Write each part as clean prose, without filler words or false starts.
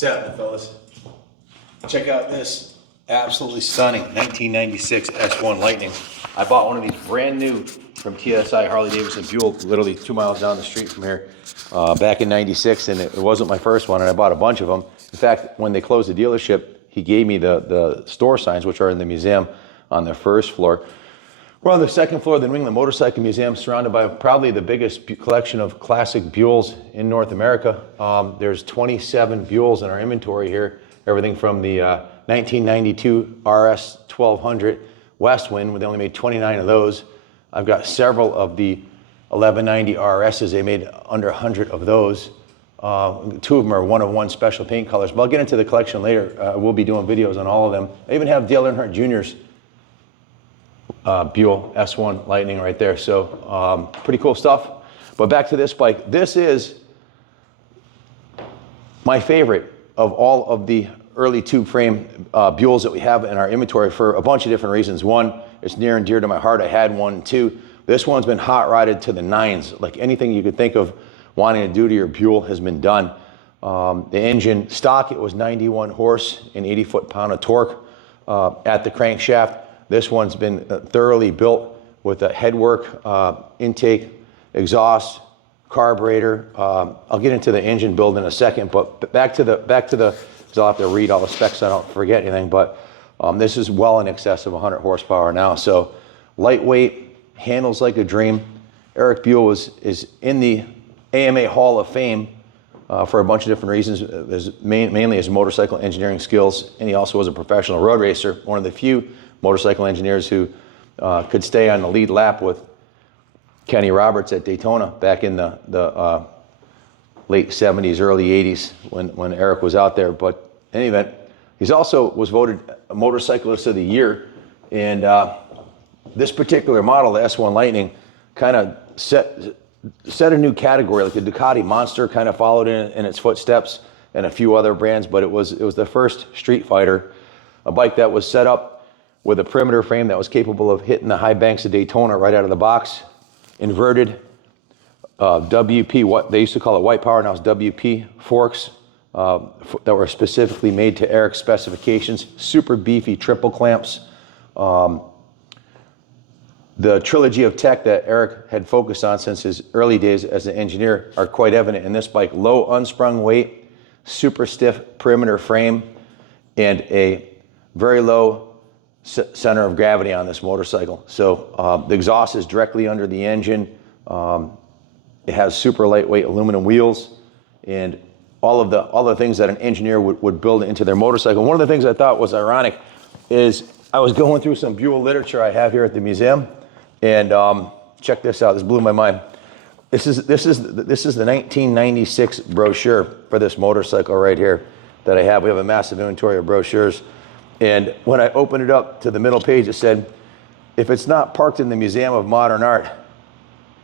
What's happening, fellas? Check out this absolutely stunning 1996 S1 Lightning. I bought one of these brand new from TSI Harley-Davidson Buell, literally 2 miles down the street from here, back in '96, and it wasn't my first one, and I bought a bunch of them. In fact, when they closed the dealership, he gave me the store signs, which are in the museum on the first floor. We're on the second floor of the New England Motorcycle Museum, surrounded by probably the biggest collection of classic Buells in North America. There's 27 Buells in our inventory here, everything from the 1992 RS 1200 Westwind, where they only made 29 of those. I've got several of the 1190 RSs. They made under 100 of those. 2 of them are one-of-one special paint colors, but I'll get into the collection later. We'll be doing videos on all of them. I even have Dale Earnhardt Jr.'s Buell S1 Lightning right there. So pretty cool stuff. But back to this bike. This is my favorite of all of the early tube frame Buells that we have in our inventory for a bunch of different reasons. One, it's near and dear to my heart. I had one. Two, this one's been hot rodded to the nines. Like anything you could think of wanting to do to your Buell has been done. The engine stock, it was 91 horse and 80 foot-pound of torque at the crankshaft. This one's been thoroughly built with a headwork, intake, exhaust, carburetor. I'll get into the engine build in a second, but back to the, because I'll have to read all the specs so I don't forget anything, but this is well in excess of 100 horsepower now. So lightweight, handles like a dream. Erik Buell is in the AMA Hall of Fame for a bunch of different reasons, mainly his motorcycle engineering skills, and he also was a professional road racer, one of the few motorcycle engineers who could stay on the lead lap with Kenny Roberts at Daytona back in the late 70s, early 80s when Erik was out there. But in any event, he's also was voted a Motorcyclist of the Year, and this particular model, the S1 Lightning, kind of set a new category. Like the Ducati Monster kind of followed in its footsteps, and a few other brands, but it was the first Streetfighter, a bike that was set up with a perimeter frame that was capable of hitting the high banks of Daytona right out of the box. Inverted WP, what they used to call it white power, now it's WP forks that were specifically made to Erik's specifications. Super beefy triple clamps. The trilogy of tech that Erik had focused on since his early days as an engineer are quite evident in this bike. Low unsprung weight, super stiff perimeter frame, and a very low center of gravity on this motorcycle. So the exhaust is directly under the engine. It has super lightweight aluminum wheels and all the things that an engineer would build into their motorcycle. One of the things I thought was ironic is I was going through some Buell literature I have here at the museum, and check this out. This blew my mind. This is the 1996 brochure for this motorcycle right here that I have. We have a massive inventory of brochures. And when I opened it up to the middle page, it said, if it's not parked in the Museum of Modern Art,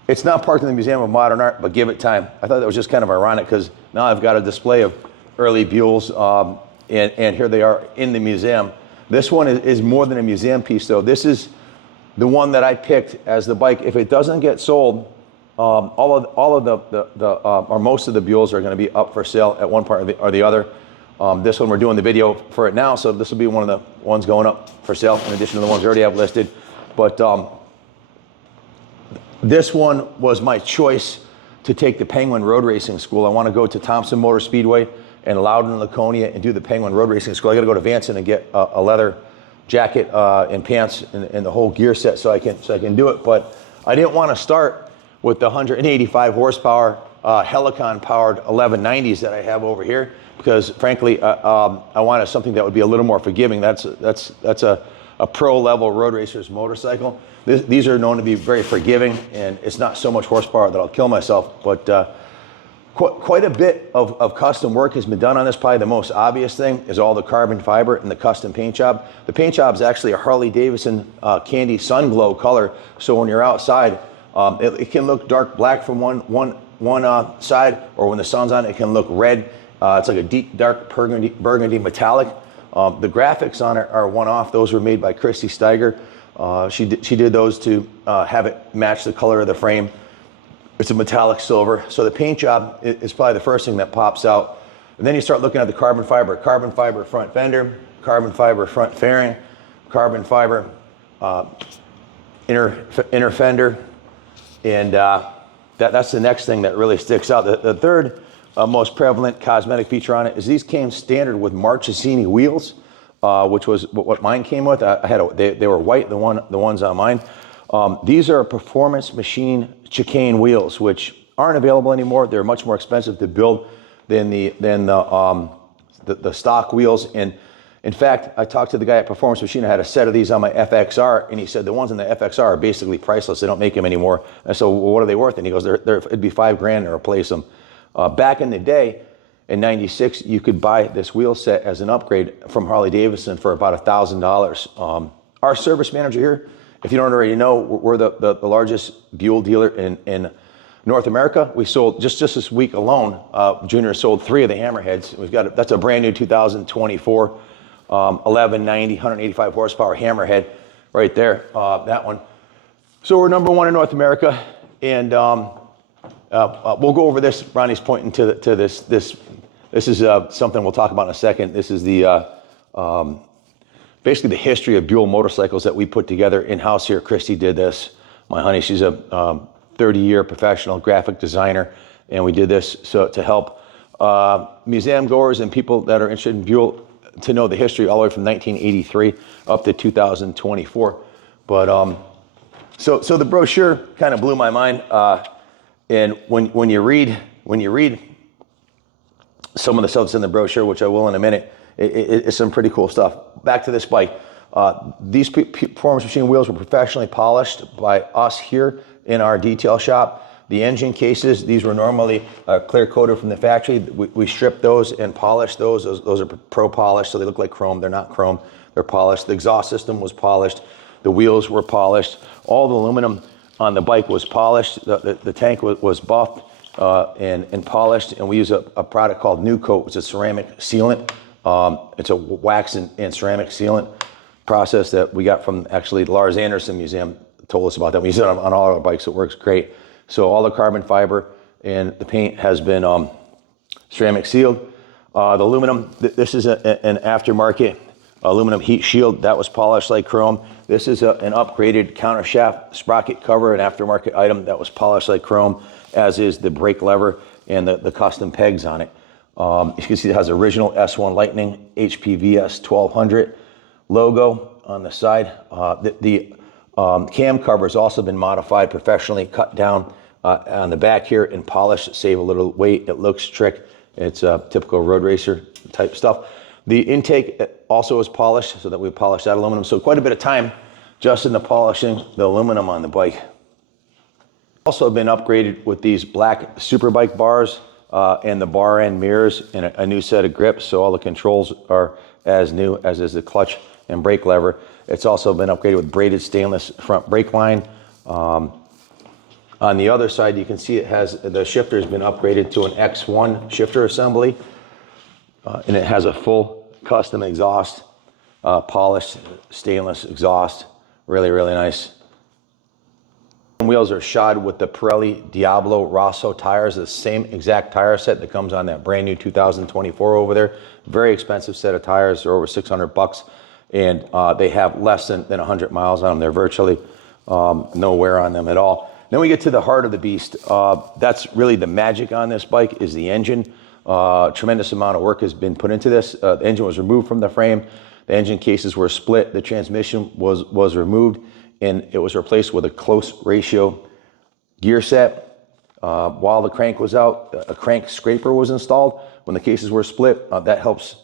it's not parked in the Museum of Modern Art, but give it time. I thought that was just kind of ironic because now I've got a display of early Buells, and here they are in the museum. This one is more than a museum piece, though. This is the one that I picked as the bike. If it doesn't get sold, all of the or most of the Buells are going to be up for sale at one part or the other. This one we're doing the video for it now, so this will be one of the ones going up for sale in addition to the ones we already have listed. But this one was my choice to take the Penguin Road Racing School. I want to go to Thompson Motor Speedway and Loudon, Laconia, and do the Penguin Road Racing School. I got to go to Vanson and get a leather jacket and pants and the whole gear set so I can do it. But I didn't want to start with the 185 horsepower Helicon powered 1190s that I have over here, because frankly, I wanted something that would be a little more forgiving. That's a pro level road racer's motorcycle. These are known to be very forgiving, and it's not so much horsepower that I'll kill myself, but quite a bit of custom work has been done on this. Probably the most obvious thing is all the carbon fiber and the custom paint job. The paint job is actually a Harley-Davidson candy sun glow color, so when you're outside, it can look dark black from one side, or when the sun's on, it can look red. It's like a deep, dark burgundy metallic. The graphics on it are one-off. Those were made by Christy Steiger. She did those to have it match the color of the frame. It's a metallic silver. So the paint job is probably the first thing that pops out. And then you start looking at the carbon fiber front fender, carbon fiber front fairing, carbon fiber inner fender, and that's the next thing that really sticks out. The third most prevalent cosmetic feature on it is these came standard with Marchesini wheels, which was what mine came with. They were white, the ones on mine. These are performance machine chicane wheels, which aren't available anymore. They're much more expensive to build than the stock wheels. And in fact, I talked to the guy at Performance Machine. I had a set of these on my FXR, and he said the ones in the FXR are basically priceless. They don't make them anymore. And so, well, what are they worth? And he goes, it'd be $5,000 to replace them. Back in the day, in '96, you could buy this wheel set as an upgrade from Harley Davidson for about $1,000. Our service manager here, if you don't already know, we're the largest Buell dealer in North America. We sold just this week alone. Junior sold 3 of the Hammerheads. That's a brand new 2024 1190 185 horsepower Hammerhead right there. That one. So we're number 1 in North America, and we'll go over this. Ronnie's pointing to this. This is something we'll talk about in a second. This is the basically the history of Buell motorcycles that we put together in-house here. Christy did this. My honey, she's a 30-year professional graphic designer, and we did this to help museum goers and people that are interested in Buell to know the history all the way from 1983 up to 2024. But so the brochure kind of blew my mind. And when you read some of the stuff that's in the brochure, which I will in a minute, it's some pretty cool stuff. Back to this bike. These Performance Machine wheels were professionally polished by us here in our detail shop. The engine cases, these were normally clear coated from the factory. We stripped those and polished those. Those are pro polished, so they look like chrome. They're not chrome, they're polished. The exhaust system was polished. The wheels were polished. All the aluminum on the bike was polished. The tank was buffed and polished. And we use a product called New Coat, which is a ceramic sealant. It's a wax and ceramic sealant process that we got from actually the Lars Anderson Museum. Told us about that. We use it on all our bikes. It works great. So all the carbon fiber and the paint has been ceramic sealed. The aluminum, this is an aftermarket aluminum heat shield that was polished like chrome. This is an upgraded countershaft sprocket cover, an aftermarket item that was polished like chrome, as is the brake lever and the custom pegs on it. You can see it has original S1 Lightning HPVS 1200 logo on the side. The cam cover has also been modified, professionally cut down on the back here and polished, save a little weight. It looks trick. It's typical road racer type stuff. The intake also is polished, so that we polished that aluminum. So quite a bit of time just in the polishing the aluminum on the bike. Also been upgraded with these black Superbike bars and the bar end mirrors and a new set of grips. So all the controls are as new as is the clutch and brake lever. It's also been upgraded with braided stainless front brake line. On the other side, you can see it has, the shifter has been upgraded to an X1 shifter assembly. And it has a full custom exhaust, polished stainless exhaust. Really, really nice. Wheels are shod with the Pirelli Diablo Rosso tires, the same exact tire set that comes on that brand new 2024 over there. Very expensive set of tires. They're over $600. And they have less than 100 miles on them. They're virtually no wear on them at all. Then we get to the heart of the beast. That's really the magic on this bike is the engine. Tremendous amount of work has been put into this. The engine was removed from the frame. The engine cases were split. The transmission was removed, and it was replaced with a close ratio gear set. While the crank was out, a crank scraper was installed. When the cases were split, that helps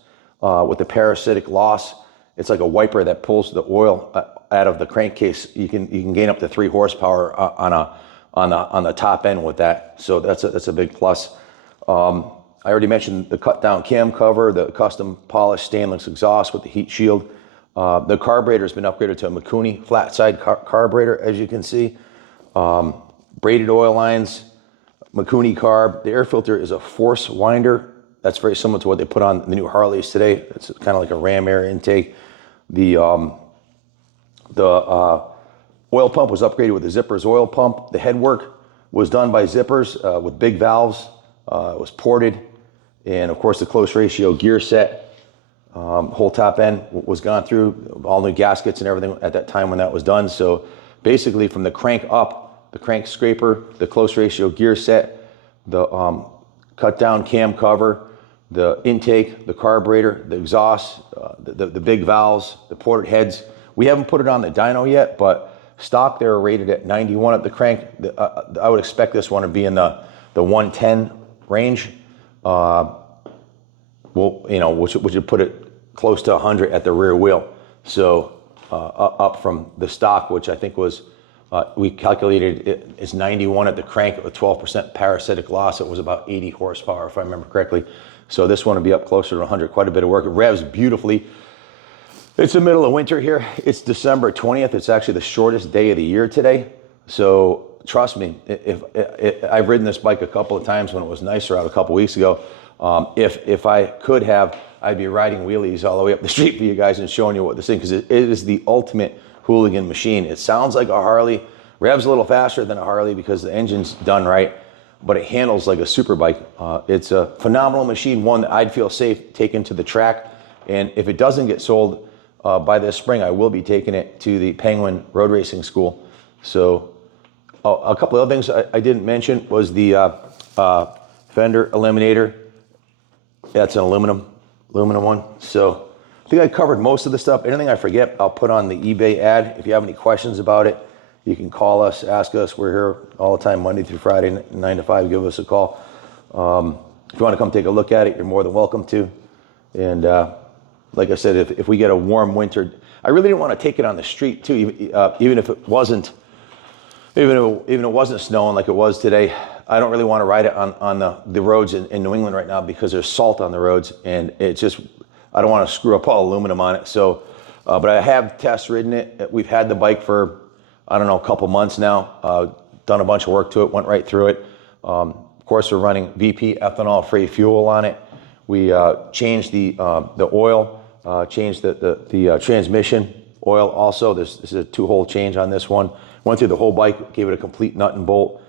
with the parasitic loss. It's like a wiper that pulls the oil out of the crankcase. You can gain up to 3 horsepower on the top end with that. So that's a big plus. I already mentioned the cut down cam cover, the custom polished stainless exhaust with the heat shield. The carburetor has been upgraded to a Mikuni flat side carburetor, as you can see. Braided oil lines, Mikuni carb. The air filter is a force winder. That's very similar to what they put on the new Harleys today. It's kind of like a ram air intake. The oil pump was upgraded with the Zippers oil pump. The headwork was done by Zippers with big valves. It was ported And of course the close ratio gear set, whole top end was gone through, all new gaskets and everything at that time when that was done. So basically from the crank up, the crank scraper, the close ratio gear set, the cut down cam cover, the intake, the carburetor, the exhaust, the big valves, the ported heads. We haven't put it on the dyno yet, but stock they're rated at 91 at the crank. I would expect this one to be in the 110 range. Which would put it close to 100 at the rear wheel. So up from the stock, which I think was, we calculated it is 91 at the crank with 12% parasitic loss. It was about 80 horsepower, if I remember correctly. So this one would be up closer to 100, quite a bit of work. It revs beautifully. It's the middle of winter here. It's December 20th. It's actually the shortest day of the year today. So trust me, if I've ridden this bike a couple of times when it was nicer out a couple weeks ago. If I could have, I'd be riding wheelies all the way up the street for you guys and showing you what this thing, because it is the ultimate hooligan machine. It sounds like a Harley, revs a little faster than a Harley because the engine's done right, but it handles like a super bike. It's a phenomenal machine, one that I'd feel safe taking to the track. And if it doesn't get sold by this spring, I will be taking it to the Penguin Road Racing School. So a couple of other things I didn't mention was the fender eliminator. That's an aluminum one. So I think I covered most of the stuff. Anything I forget, I'll put on the eBay ad. If you have any questions about it, you can call us, ask us. We're here all the time, Monday through Friday, 9 to 5. Give us a call. If you want to come take a look at it, you're more than welcome to. And like I said, if we get a warm winter, I really didn't want to take it on the street too, even if it wasn't snowing like it was today. I don't really want to ride it on the roads in New England right now because there's salt on the roads, and I don't want to screw up all aluminum on it. So, but I have test ridden it. We've had the bike for, I don't know, a couple months now. Done a bunch of work to it, went right through it. Of course, we're running VP ethanol-free fuel on it. We changed the oil, changed the transmission oil also. This is a 2-hole change on this one. Went through the whole bike, gave it a complete nut and bolt.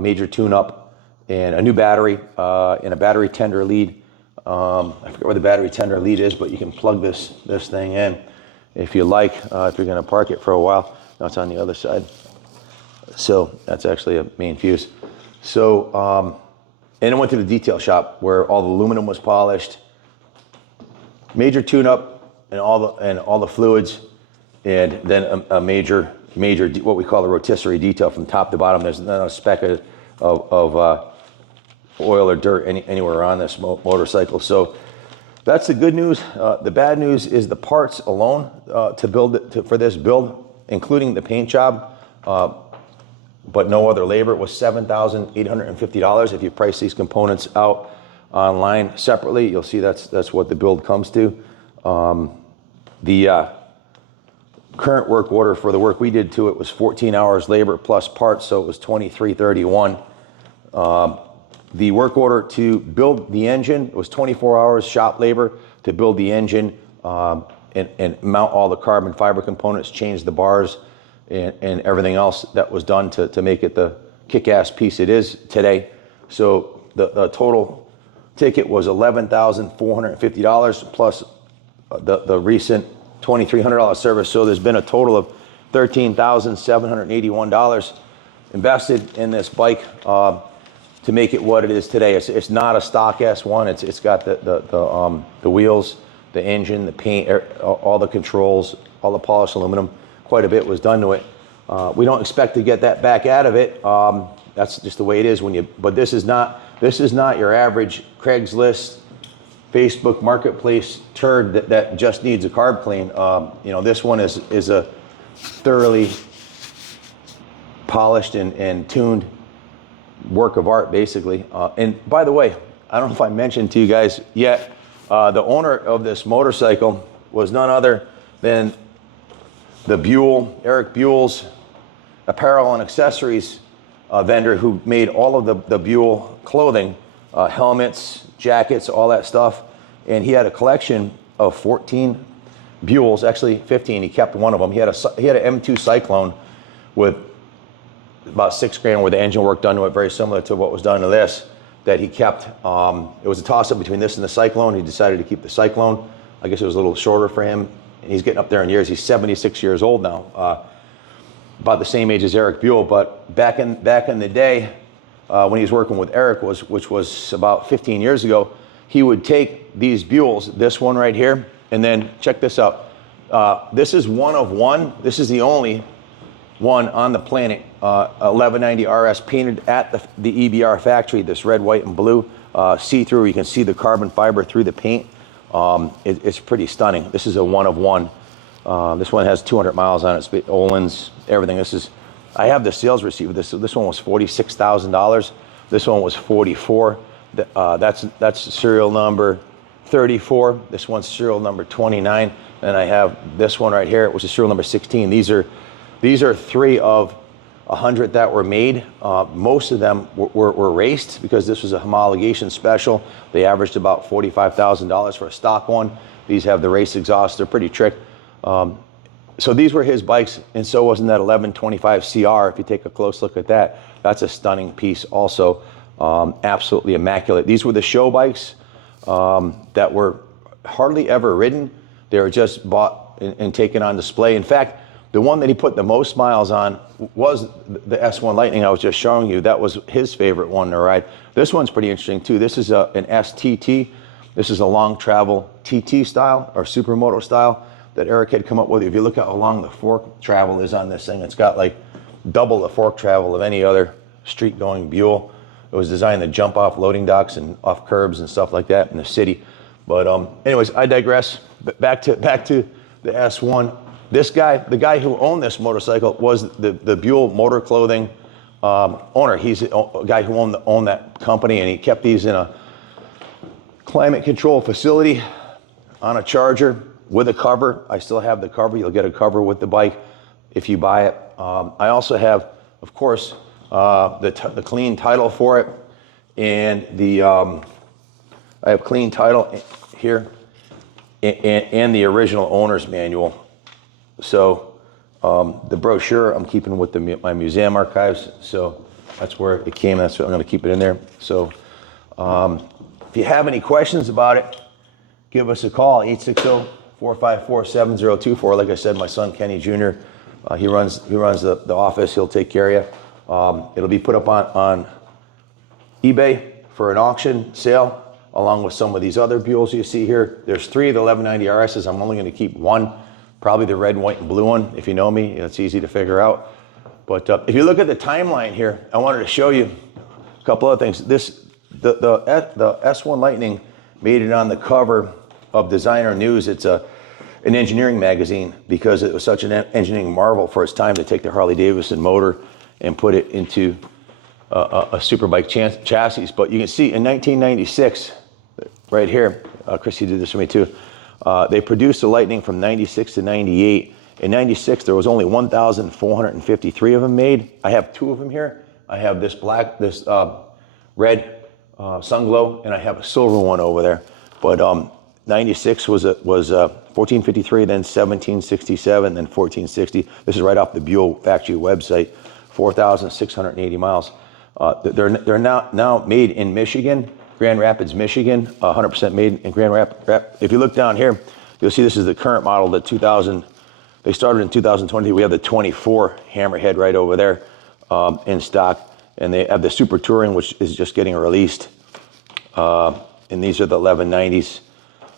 Major tune-up, and a new battery, and a battery tender lead. I forget where the battery tender lead is, but you can plug this thing in if you like, if you're going to park it for a while. No, it's on the other side. So that's actually a main fuse. So, and I went to the detail shop where all the aluminum was polished. Major tune-up and all the fluids, and then a major what we call a rotisserie detail from top to bottom. There's not a speck of oil or dirt anywhere on this motorcycle. So that's the good news. The bad news is the parts alone to build it for this build, including the paint job, but no other labor. It was $7,850. If you price these components out online separately, you'll see that's what the build comes to. The current work order for the work we did to it was 14 hours labor plus parts, so it was $23.31. The work order to build the engine was 24 hours shop labor to build the engine and mount all the carbon fiber components, change the bars and everything else that was done to make it the kick-ass piece it is today. So the total ticket was $11,450 plus the recent $2,300 service. So there's been a total of $13,781 invested in this bike to make it what it is today. It's not a stock S1. It's got the wheels, the engine, the paint, all the controls, all the polished aluminum. Quite a bit was done to it. We don't expect to get that back out of it. That's just the way it is but this is not your average Craigslist, Facebook Marketplace turd that just needs a carb clean. This one is a thoroughly polished and tuned work of art, basically. And by the way, I don't know if I mentioned to you guys yet, the owner of this motorcycle was none other than the Buell, Erik Buell's apparel and accessories vendor who made all of the Buell clothing, helmets, jackets, all that stuff. And he had a collection of 14 Buells, actually 15. He kept one of them. He had an M2 Cyclone with about $6,000 worth of engine work done to it, very similar to what was done to this. that he kept. It was a toss-up between this and the Cyclone. He decided to keep the Cyclone. I guess it was a little shorter for him. And he's getting up there in years. He's 76 years old now, about the same age as Erik Buell. But back in the day, when he was working with Erik, which was about 15 years ago, he would take these Buells, this one right here, and then check this out. This is one of one. This is the only one on the planet, 1190 RS, painted at the EBR factory, this red, white, and blue, see-through. You can see the carbon fiber through the paint. It's pretty stunning. This is a one of one. This one has 200 miles on it, Olin's, everything. I have the sales receipt with this. So this one was $46,000. This one was $44,000. That's serial number 34. This one's serial number 29. And I have this one right here, which is serial number 16. These are 3 of 100 that were made. Most of them were raced because this was a homologation special. They averaged about $45,000 for a stock one. These have the race exhaust. They're pretty trick. So these were his bikes, and so wasn't that 1125 CR. If you take a close look at that, that's a stunning piece also. Absolutely immaculate. These were the show bikes that were hardly ever ridden. They were just bought and taken on display. In fact, the one that he put the most miles on was the S1 Lightning I was just showing you. That was his favorite one to ride. This one's pretty interesting too. This is an STT. This is a long travel TT style or supermoto style that Erik had come up with. If you look at how long the fork travel is on this thing, it's got like double the fork travel of any other street going Buell. It was designed to jump off loading docks and off curbs and stuff like that in the city. But anyways, I digress. Back to the S1. This guy, the guy who owned this motorcycle, was the Buell Motor Clothing owner. He's a guy who owned that company, and he kept these in a climate control facility on a charger with a cover. I still have the cover. You'll get a cover with the bike if you buy it. I also have, of course, the clean title for it, and I have clean title here and the original owner's manual. So the brochure I'm keeping with my museum archives. So that's where it came. That's what I'm going to keep it in there. So if you have any questions about it, give us a call, 860-454-7024. Like I said, my son Kenny Jr. He runs the office. He'll take care of you. It'll be put up on eBay for an auction sale, along with some of these other Buells you see here. There's 3 of the 1190 RSs. I'm only going to keep one, probably the red, white, and blue one. If you know me, it's easy to figure out. But if you look at the timeline here, I wanted to show you a couple other things. The S1 Lightning made it on the cover of Designer News. It's an engineering magazine because it was such an engineering marvel for its time to take the Harley-Davidson motor and put it into a superbike chassis. But you can see in 1996, right here, Christy did this for me too, they produced the Lightning from 96 to 98. In 96, there was only 1,453 of them made. I have 2 of them here. I have this red Sunglow, and I have a silver one over there. But 96 was 1453, then 1767, then 1460. This is right off the Buell factory website. 4,680 miles. They're now made in Michigan, Grand Rapids, Michigan. 100% made in Grand Rapids. If you look down here, you'll see this is the current model. They started in 2020. We have the 24 Hammerhead right over there in stock, and they have the Super Touring, which is just getting released. And these are the 1190s.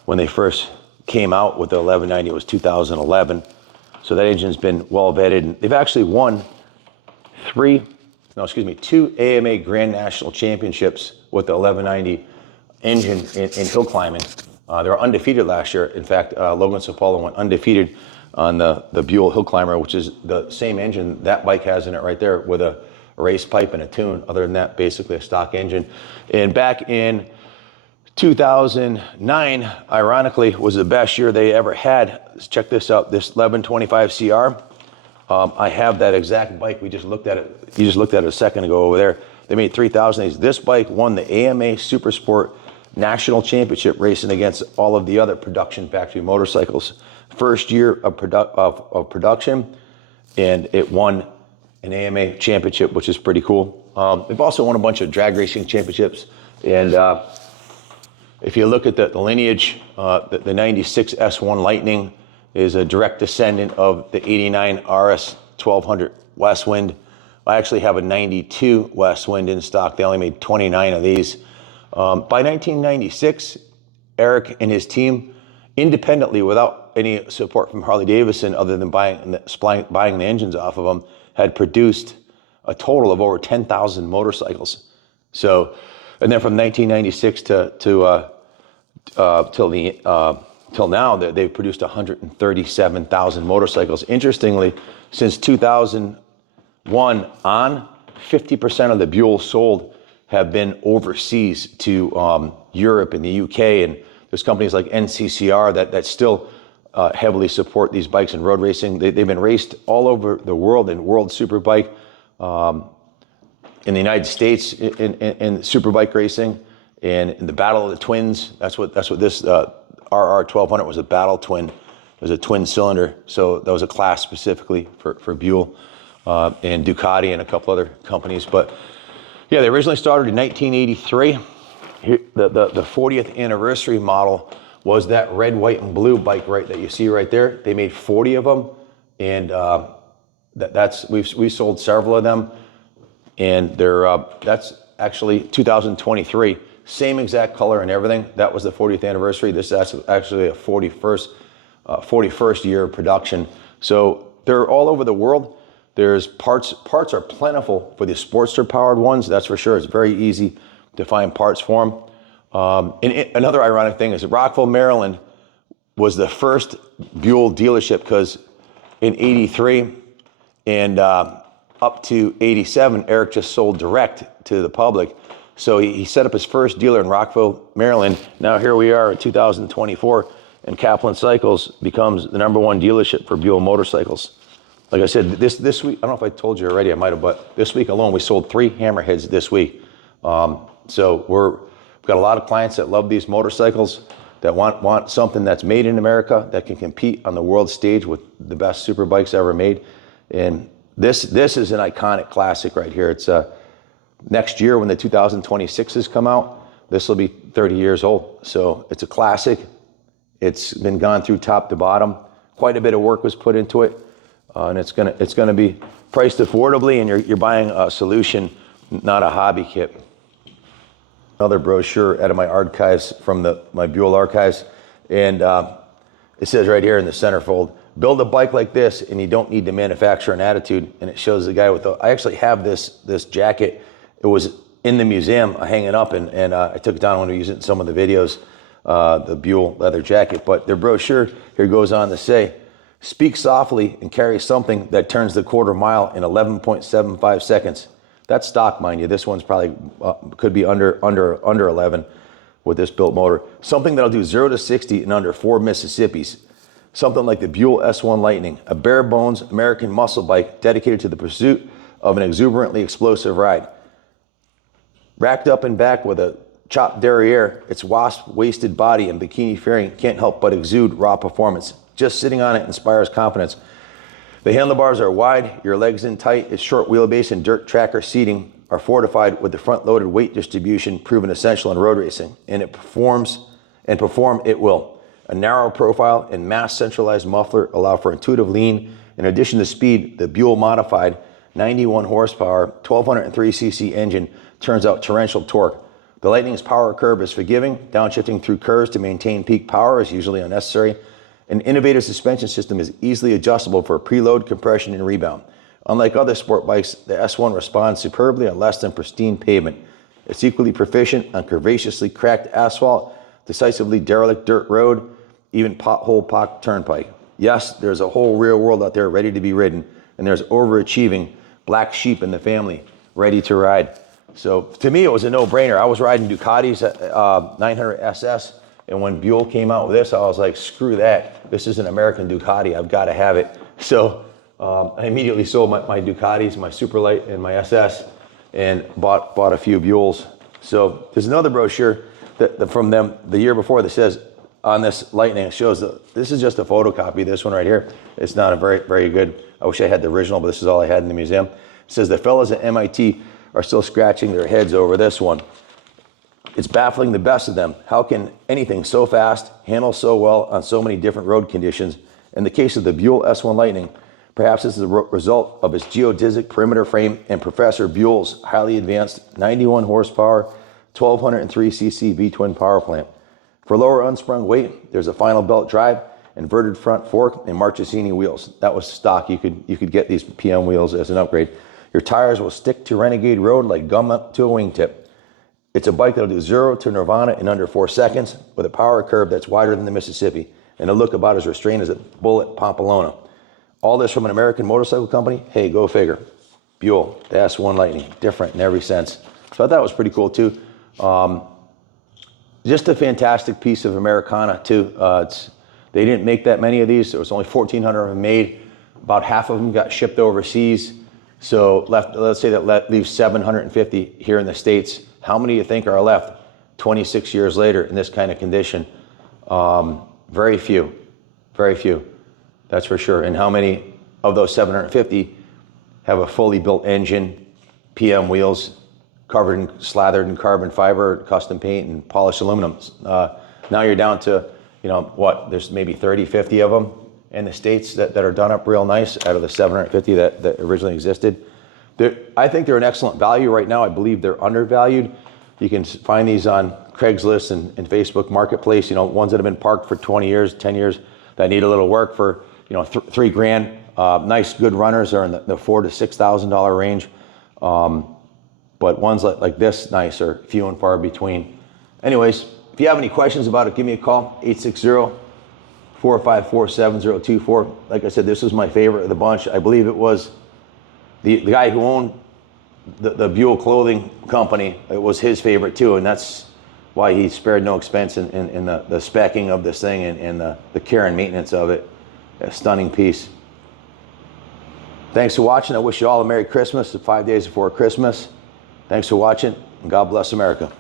When they first came out with the 1190, it was 2011. So that engine's been well vetted. And they've actually won 2 AMA Grand National Championships with the 1190 engine in hill climbing. They were undefeated last year. In fact, Logan Sapolo went undefeated on the Buell Hill Climber, which is the same engine that bike has in it right there with a race pipe and a tune. Other than that, basically a stock engine. And back in 2009, ironically, was the best year they ever had. Check this out, this 1125 CR. I have that exact bike. We just looked at it. You just looked at it a second ago over there. They made 3,000 of these. This bike won the AMA Super Sport National Championship, racing against all of the other production factory motorcycles. First year of production, and it won an AMA championship, which is pretty cool. They've also won a bunch of drag racing championships And if you look at the lineage, the 96 S1 Lightning is a direct descendant of the 89 RS 1200 Westwind. I actually have a 92 Westwind in stock. They only made 29 of these. By 1996, Erik and his team, independently, without any support from Harley Davidson other than buying the engines off of them, had produced a total of over 10,000 motorcycles. So, and then from 1996 till now, they've produced 137,000 motorcycles. Interestingly, since 2001 on, 50% of the Buell sold have been overseas to Europe and the UK, and there's companies like NCCR that still heavily support these bikes in road racing. They've been raced all over the world in World Superbike, in the United States in Superbike racing, and in the Battle of the Twins. That's what this RR 1200 was, a battle twin. It was a twin cylinder, so that was a class specifically for Buell and Ducati and a couple other companies. But yeah, they originally started in 1983. The 40th anniversary model was that red, white, and blue bike that you see right there. They made 40 of them, and we sold several of them, and that's actually 2023. Same exact color and everything. That was the 40th anniversary. This is actually a 41st year of production. So they're all over the world. There's parts are plentiful for the Sportster powered ones. That's for sure. It's very easy to find parts for them. And another ironic thing is that Rockville, Maryland was the first Buell dealership, because in 83 and up to 87, Erik just sold direct to the public. So he set up his first dealer in Rockville, Maryland. Now here we are in 2024, and Kaplan Cycles becomes the #1 dealership for Buell motorcycles. Like I said, this week, I don't know if I told you already, I might have, but this week alone, we sold 3 Hammerheads this week. So we've got a lot of clients that love these motorcycles, that want something that's made in America, that can compete on the world stage with the best super bikes ever made. And this is an iconic classic right here. It's next year when the 2026s come out, this will be 30 years old. So it's a classic. It's been gone through top to bottom. Quite a bit of work was put into it, and it's gonna be priced affordably, and you're buying a solution, not a hobby kit. Another brochure out of my archives from my Buell archives, and it says right here in the centerfold, build a bike like this and you don't need to manufacture an attitude. And it shows the guy with I actually have this jacket. It was in the museum hanging up, and I took it down when we used it in some of the videos, the Buell leather jacket. But their brochure here goes on to say, speak softly and carry something that turns the quarter mile in 11.75 seconds. That's stock, mind you. This one's probably could be under 11 with this built motor. Something that'll do 0 to 60 in under 4 Mississippis. Something like the Buell S1 Lightning, a bare bones American muscle bike dedicated to the pursuit of an exuberantly explosive ride. Racked up and back with a chopped derriere, its wasp-waisted body and bikini fairing can't help but exude raw performance. Just sitting on it inspires confidence. The handlebars are wide, your legs in tight, its short wheelbase and dirt tracker seating are fortified with the front-loaded weight distribution proven essential in road racing, and perform it will. A narrow profile and mass centralized muffler allow for intuitive lean. In addition to speed, the Buell modified 91 horsepower, 1203 cc engine turns out torrential torque. The Lightning's power curve is forgiving. Downshifting through curves to maintain peak power is usually unnecessary. An innovative suspension system is easily adjustable for preload, compression, and rebound. Unlike other sport bikes, the S1 responds superbly on less than pristine pavement. It's equally proficient on curvaceously cracked asphalt, decisively derelict dirt road, even pothole-pocked turnpike. Yes, there's a whole real world out there ready to be ridden, and there's overachieving black sheep in the family ready to ride. So to me, it was a no-brainer. I was riding Ducatis 900 SS, and when Buell came out with this, I was like, screw that. This is an American Ducati. I've got to have it. So I immediately sold my Ducatis, my Superlight, and my SS, and bought a few Buells. So there's another brochure from them the year before that says, on this Lightning, it shows that this is just a photocopy. This one right here, it's not a very, very good. I wish I had the original, but this is all I had in the museum. It says the fellas at MIT are still scratching their heads over this one. It's baffling the best of them. How can anything so fast handle so well on so many different road conditions? In the case of the Buell S1 Lightning, perhaps this is a result of its geodesic perimeter frame and Professor Buell's highly advanced 91 horsepower, 1203 cc V-twin power plant. For lower unsprung weight, there's a final belt drive, inverted front fork, and Marchesini wheels. That was stock. You could get these PM wheels as an upgrade. Your tires will stick to Renegade Road like gum up to a wingtip. It's a bike that'll do 0 to Nirvana in under 4 seconds with a power curve that's wider than the Mississippi and a look about as restrained as a bullet Pamplona. All this from an American motorcycle company? Hey, go figure. Buell, the S1 Lightning, different in every sense. So I thought it was pretty cool too. Just a fantastic piece of Americana too. They didn't make that many of these. There was only 1,400 of them made. About half of them got shipped overseas. So let's say that leaves 750 here in the States. How many do you think are left 26 years later in this kind of condition? Very few, that's for sure. And how many of those 750 have a fully built engine, PM wheels, slathered in carbon fiber, custom paint, and polished aluminum? Now you're down to, there's maybe 30, 50 of them in the States that are done up real nice out of the 750 that originally existed. I think they're an excellent value right now. I believe they're undervalued. You can find these on Craigslist and Facebook Marketplace, ones that have been parked for 20 years, 10 years, that need a little work for, $3,000. Nice, good runners are in the $4,000 to $6,000 range. But ones like this, nice, are few and far between. Anyways, if you have any questions about it, give me a call, 860-454-7024. Like I said, this was my favorite of the bunch. I believe it was the guy who owned the Buell clothing company. It was his favorite too, and that's why he spared no expense in the speccing of this thing and the care and maintenance of it. A stunning piece. Thanks for watching. I wish you all a Merry Christmas, 5 days before Christmas. Thanks for watching, and God bless America.